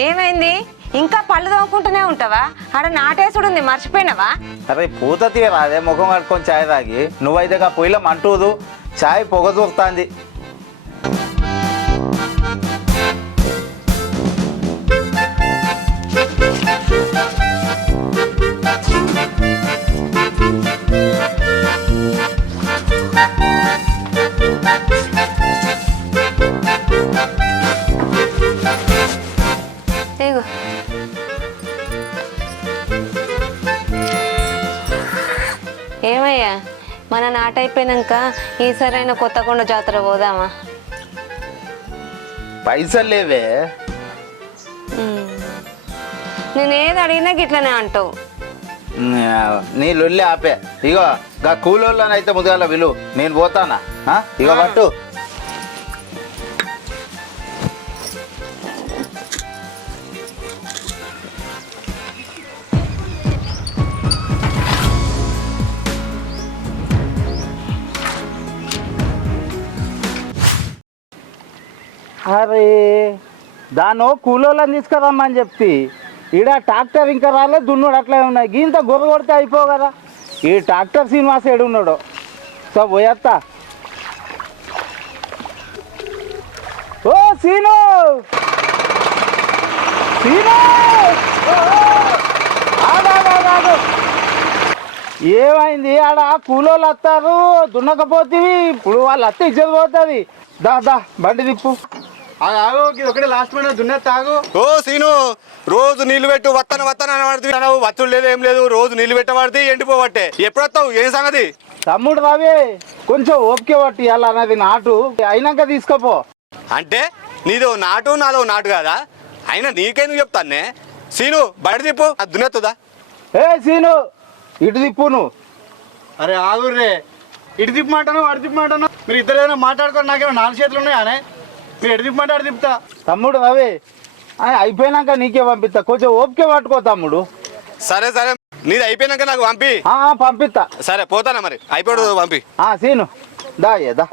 ఏమైంది? ఇంకా పళ్ళు తోముకుంటూనే ఉంటావా? ఆడ నాటేసుడు ఉంది, మర్చిపోయినావా? అరే పూత తీయరా అదే ముఖం కట్టుకొని ఛాయ్ తాగి నువ్వైతే పొయ్యిలో మంటూదు ఛాయ్ పొగ దూకుతాంది. ఏమయ్యా, మన నాట అయిపోయినాక ఈసారైనా కొత్తకొండ జాతర పోదామా? పైసలు లేవే. నేను ఏది అడిగినా గిట్లనే అంటావు. నీ లొల్లి ఆపే. ఇగో గా కూలోళ్ళనైతే ముదిగాల విలు, నేను పోతానా? ఇగో పట్టు. అరే దాన్ని కూలోళ్ళని తీసుకురమ్మని చెప్తి, ఈడ ట్రాక్టర్ ఇంకా రాలే, దున్నుడు అట్లా ఉన్నాయి. గీంత గొర్రె కొడితే అయిపో కదా. ఈ ట్రాక్టర్ శ్రీనివాస్ ఏడున్నాడు. సో పోయేస్తా. ఓ సీను, సీను ఆగాగాగాగు. ఏమైంది? ఆడ కూలోళ్ళు వస్తారు, దున్నకపోతేవి. ఇప్పుడు వాళ్ళు అత్త ఇచ్చేది పోతుంది. దా దా బండి తిప్పు. ఒకటే లాస్ట్ మినిట్ దున్నే తాగు. ఓ సీను, రోజు నీళ్లు పెట్టు వత్తన వత్తన అని వత్తులు లేదు ఏం లేదు. రోజు నీళ్లు పెట్టబడితే ఎండిపోబట్టే. ఎప్పుడు వస్తావు? ఏం సంగతి? తమ్ముడు రావే, కొంచెం ఓపిక పట్టి అలా అన్నది నాటు అయినాక తీసుకపో. అంటే నీదో నాటు నాదో నాటు కాదా? అయినా నీకెందుకు చెప్తానే. సీను బయట తిప్పు, అది దున్నెత్తుదా? ఏ సీను ఇటు తిప్పు నువ్వు. అరే ఆగుర్రే, ఇటు తిప్పమంటాను అటు తిప్పమంటాను. మీరు ఇద్దరు ఏదైనా మాట్లాడుకోండి. నాకేమో 4 చేతులు ఉన్నాయానే. మీరు ఎటు తిప్పమంటే అటు తిప్పుతా. తమ్ముడు రవి అయిపోయినాక నీకే పంపిస్తా, కొంచెం ఓపిక పట్టుకో తమ్ముడు. సరే సరే, నీది అయిపోయినాక నాకు పంపి. పంపిస్తా. సరే పోతానా మరి, అయిపోయాడు పంపి. సీను దా దా.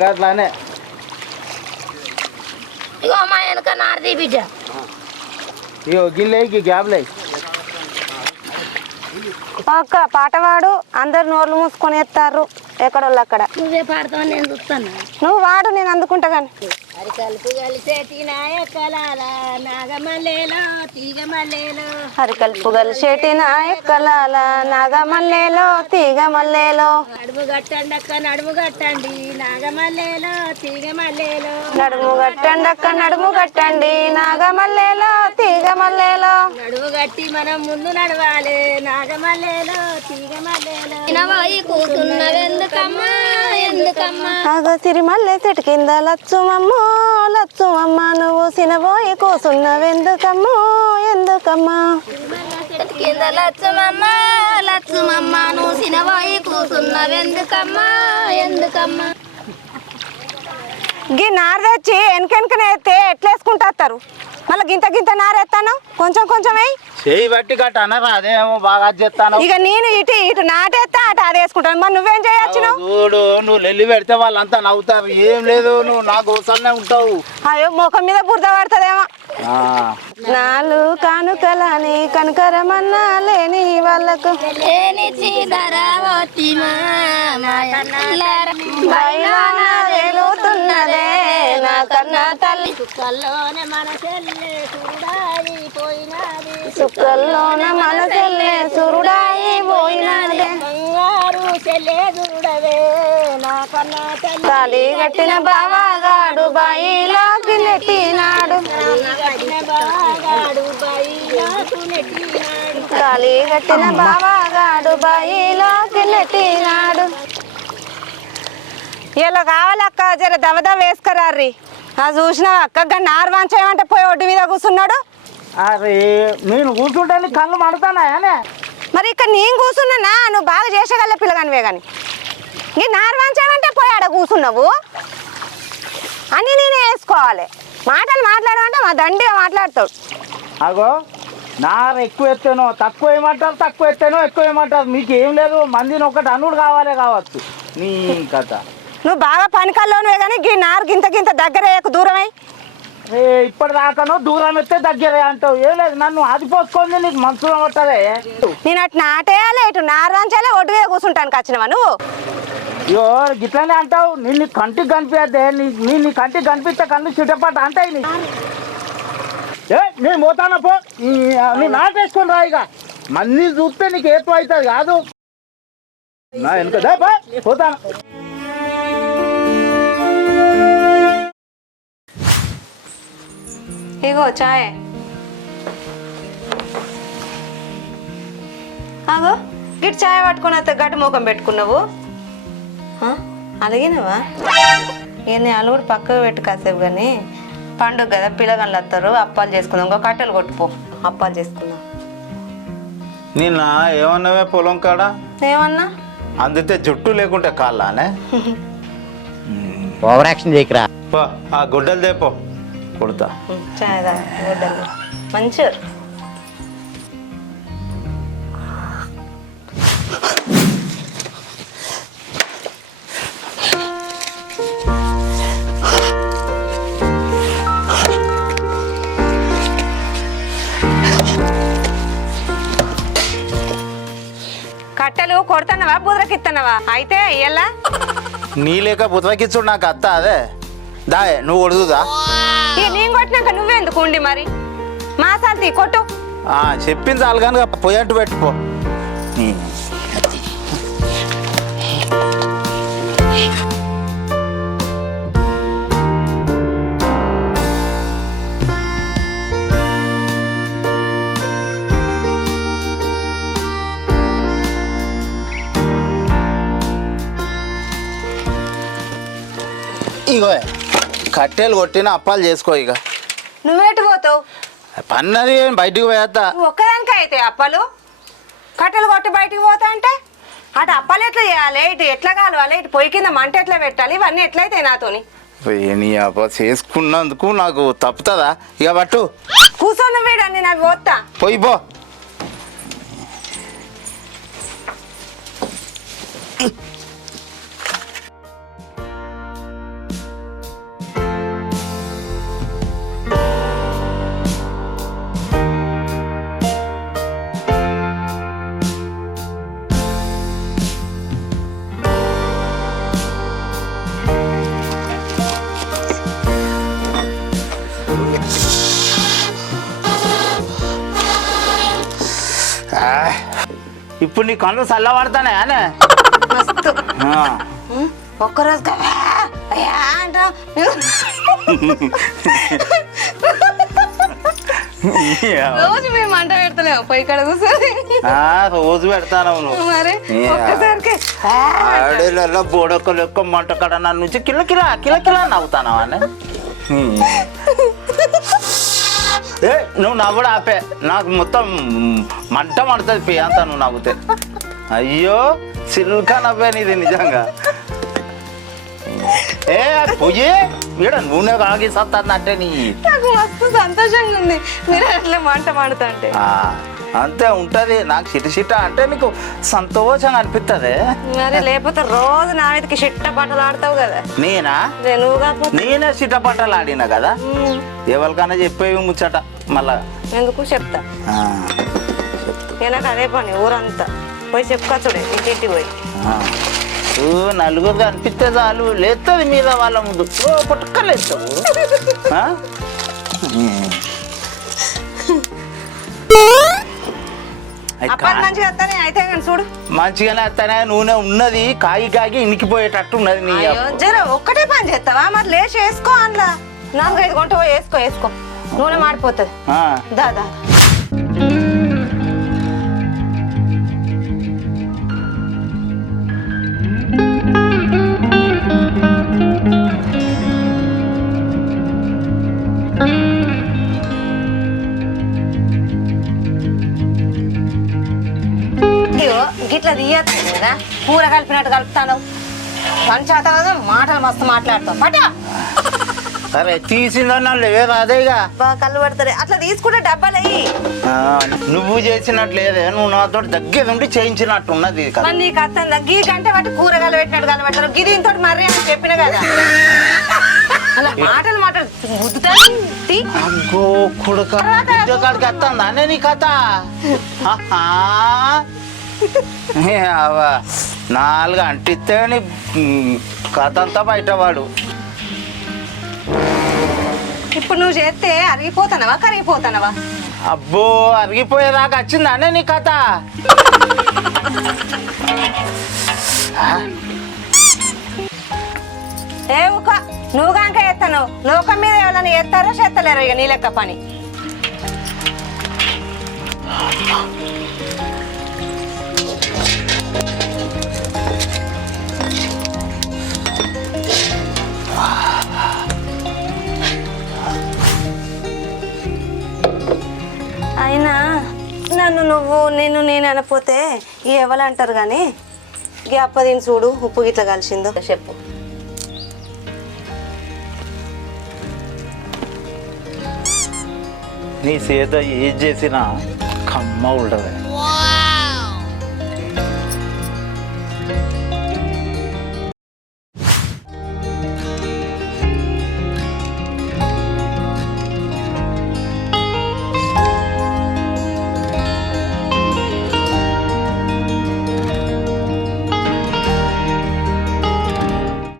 గట్లానే. ఇగో మా వెనక నారది బిడ్డ. ఇగో గిల్లే గ్యాబ్లే. అక్క పాటవాడు, అందరు నోర్లు మూసుకొని ఎత్తారు ఎక్కడోళ్ళు అక్కడ. నువ్వే పాడతావు, నేను చూస్తాను. నువ్వు వాడు, నేను అందుకుంటా గాని. అరికలుపు కలిసేటి నాయకలాల నాగమల్లేలో తీగమల్లేలో. అరికలుపు కలిసేటి నాయకలాల నాగమల్లేలో తీగమల్లేలో. నడుము కట్టండి అక్క నడుము కట్టండి నాగమల్లేలో తీగమల్లేలో. నడుము కట్టండి అక్క నడుము కట్టండి నాగమల్లేలో తీగమల్లేలో. నడుము కట్టి మనం ముందు నడవాలి నాగమల్లేలో తీగమల్లేలో. వినవాయి కూతున్నవెందుకమ్మా ఎందుకమ్మా. ఆగో సిరిమల్లె చెట్టు కింద లచ్చుమమ్మో లచ్చుమమ్మ, నువ్వు సినబోయి కూసున్నవెందుకమ్మో ఎందుకమ్మా. కింద లచ్చుమమ్మ లచ్చుమమ్మ, నువ్వు సినబోయి కూసున్నవెందుకమ్మా ఎందుకమ్మా. గీ నార తెచ్చి వెనకెనకనే ఎత్తే ఎట్లేసుకుంటారు? మళ్ళీ గింత గింత నారేస్తాను, కొంచెం కొంచెం వేయి. చేయి బట్టి గట్ట అనరా, అదేమో బాగా చేస్తాను. ఇక నేను ఇటు ఇటు నాటేస్తా అటు అదేసుకుంటాను. మరి నువ్వేం చేయొచ్చు? చూడు, నువ్వు నెల్లి పెడితే వాళ్ళంతా నవ్వుతారు. ఏం లేదు, నువ్వు నా గోసల్నే ఉంటావు. అయ్యో ముఖం మీద బురద పడుతుందేమో. నాలు కానుకలని కనుకరమన్నా లేని వాళ్ళకు వెలుతున్నదే నా కన్నా తల్లి. కల్లోనే మన చెల్లె చూడాలి పోయినాది సుక్కల్లోన మనసెల్లే సురుడాయి పోయినాదే బంగారు చెల్లే చూడవే నాకన్నా తాళి కట్టిన బావాగాడు బాయిలోకి నెట్టినాడు కట్టిన బాగాడు బయలకు నెట్టినాడు తాళి కట్టిన బావాగాడు బాయిలోకి నెట్టినాడు. ఇలా కావాలక్క జర దవద వేసుకురారి. చూసినా అక్క నారు వాంచేయమంటే పోయి ఒడ్డు మీద కూర్చున్నాడు. అరే నేను కూర్చుంటాను కళ్ళు మడతానాయనే. మరి ఇక్కడ నేను కూర్చున్నా నువ్వు బాగా చేసేగల పిల్లగానివే కానీ నీ నారు వాంచేయమంటే పోయి ఆడ కూర్చున్నావు అని నేనే వేసుకోవాలి. మాటలు మాట్లాడమంటే మా దండిగా మాట్లాడతాడు. అగో నారు ఎక్కువ ఎత్తానో తక్కువ ఏమంటారు, తక్కువ ఎత్తానో ఎక్కువ ఏమంటారు, మీకు ఏం లేదు. మందిని ఒకటి అనుడు కావాలే కావచ్చు నీ కథ. నువ్వు బాగా పనికల్లోనివే కానీ గీ నారు గింత గింత దగ్గర దూరమై ఏ ఇప్పటిదాకానో దూరం ఎత్తే దగ్గరే అంటావు. ఏం లేదు నన్ను ఆదిపోసుకుంది నీకు మనసులో పట్టదే. నేను అటు నాటేయాలి ఇటు నారు వాంచాలి ఒడ్డు మీద కూర్చుంటానికి వచ్చినవా నువ్వు? అయ్యో గిట్లనే అంటావు. నిన్ను కంటికి కనిపించద్దే. నీ కంటికి కనిపిస్తే కన్ను చుట్టపాట అంటాయి నీ. ఏ నేను పోతానా పో. నీ నాటేసుకొని రా. ఇక మంది చూస్తే నీకు ఏతో అవుతుంది కాదు. నా వెనుక పోతాను. ఇగో చాయ్. అగో గిట్ చాయ్ పట్టుకుని అయితే గడ్డి ముఖం పెట్టుకున్నావు. అలిగినవా? నేను అలుగుడు పక్కకు పెట్టు కాసేపు కానీ పండుగ కదా పిల్లగాళ్ళు వస్తారు. అప్పాలు చేసుకుందాం. ఇంకో కట్టెలు కొట్టుపో అప్పాలు చేసుకుందాం. నిన్న ఏమన్నావే పొలం కాడ? ఏమన్నా అందితే జుట్టు లేకుంటే కాళ్ళనే ఓవర్ యాక్షన్ చేయకరా. ఆ గుడ్డలు దేపో కొడతా. చాయ్ దా గుడ్డలు మంచిగా. కట్టెలు కొడుతున్నావా బుదరకిస్తున్నావా? అయితే ఎలా నీ లేక బుతకిచ్చుడు నాకు అత్త అదే దాయే నువ్వు కొడుదుదా? నేను కొట్టినాక నువ్వెందుకు ఉండి మరి మా సాల్తీ కొట్టు. చెప్పింది చాలు కానీ పొయ్యంటు పెట్టుకో. ఇగో కట్టెలు కొట్టిన అప్పాలు చేసుకో. ఇక నువ్వేటి పోతావు? పన్నది బయటికి పోయేస్తా. నువ్వు ఒక్కదానికే అయితే అప్పాలు కట్టెలు కొట్టి బయటికి పోతా అంటే అటు అప్పాలు ఎట్లా చేయాలి, ఇటు ఎట్లా కావాలి, ఇటు పొయ్యి కింద మంట ఎట్లా పెట్టాలి, ఇవన్నీ ఎట్లయితాయి నాతోని? నీ అప్ప చేసుకున్నందుకు నాకు తప్పుతుందా? ఇక పట్టు కూర్చొని వీడండి నాకు పోతా. పోయి పో. ఇప్పుడు నీ కళ్ళు చల్లబడతానే అనే మస్తు ఒక్కరోజు అంటావు. రోజు మేము మంట పెడతలేము పొయ్యి కాడ కూర్చొని. రోజు పెడతాను మరి ఒక్కసారికి ఆడేళ్ళ బోడొక్క లెక్క మంట కడ నా నుంచి కిలకిలా కిలకిలా నవ్వుతాను అని. ఏ నువ్వు నవ్వుడు ఆపే. నాకు మొత్తం మంట మండుతుంది పే అంతా నువ్వు నవ్వుతే. అయ్యో సిల్కా నవ్వే నీది నిజంగా. ఏ పొయ్యి ఈడ నూనె కాగి సత్తానంటే నీ నాకు మస్తు సంతోషంగా ఉంది మీరు అట్లా మంట మాడుతుంటే. అంతే ఉంటది. నాకు చిట అంటే నీకు సంతోషంగా అనిపిస్తుంది. మరి లేకపోతే రోజు నా మీదకి చిట్ట బట్టలు ఆడతావు కదా. నేనా? నువ్వు కాకపోతే నేనే చిట్ట బట్టలు ఆడినా కదా. ఎవరికైనా చెప్పేవి ముచ్చట మళ్ళా ఎందుకు చెప్తా. నాకు అదే పని ఊరంతా పోయి చెప్పుకొచ్చుడే ఇంటింటి పోయి. నలుగురు అనిపిస్తే చాలు లేస్తుంది మీద వాళ్ళ ముందు పుట్టుకలేస్తావు. అప్పాలు మంచిగా వస్తానే అయితే కానీ చూడు. మంచిగానే వస్తానే, నూనె ఉన్నది కాగి కాగి ఇనికిపోయేటట్టు ఉన్నది నీ అయ్యో, జర ఒక్కటే పని చేస్తావా మరి లేచి వేసుకో అందులో 4-5 గంట వేసుకో నూనె మాడిపోతుంది. ఆ. దాదా గిట్లా తీయచ్చు కదా, కూర కలిపినట్టు కలుపుతాను. పంచాత కదా మాటలు మస్తు మాట్లాడతావు పట. సరే తీసిందన్నా లేదు అదేగా. కళ్ళు పడతారు అట్లా తీసుకుంటే డబ్బాలయ్యి. నువ్వు చేసినట్టు లేదే, నువ్వు నాతో దగ్గర ఉండి చేయించినట్టు ఉన్నది కదా. మరి నీకు అర్థం గీ గంట బట్టి కూర కలిపెట్టినట్టు కలిపెడతారు. గిది ఇంతో మర్రి అని చెప్పిన కదా. అలా మాటలు గుద్దుతాను. అగ్గో కొడుక కాడికి వస్తుందా అనే నీ కథ. నాలుగు అంటిస్తే నీ కథ అంతా బయటవాడు. ఇప్పుడు నువ్వు చేస్తే అరిగిపోతానవా కరిగిపోతానవా? అబ్బో అరిగిపోయేదాకా వచ్చిందా అనే నీ కథ. ఏ ఊక నువ్వు కనుక ఎత్తాను లోకం మీద ఎవరైనా ఎత్తారో చేస్తలేరు ఇక నీ లెక్క పని. అయినా నన్ను నువ్వు నేను అనపోతే ఎవరంటారు కానీ ఇక అప్పదిని చూడు ఉప్పు గిట్లా కలిసిందో చెప్పు. నీ చేత ఏది చేసినా కమ్మ ఉండదు.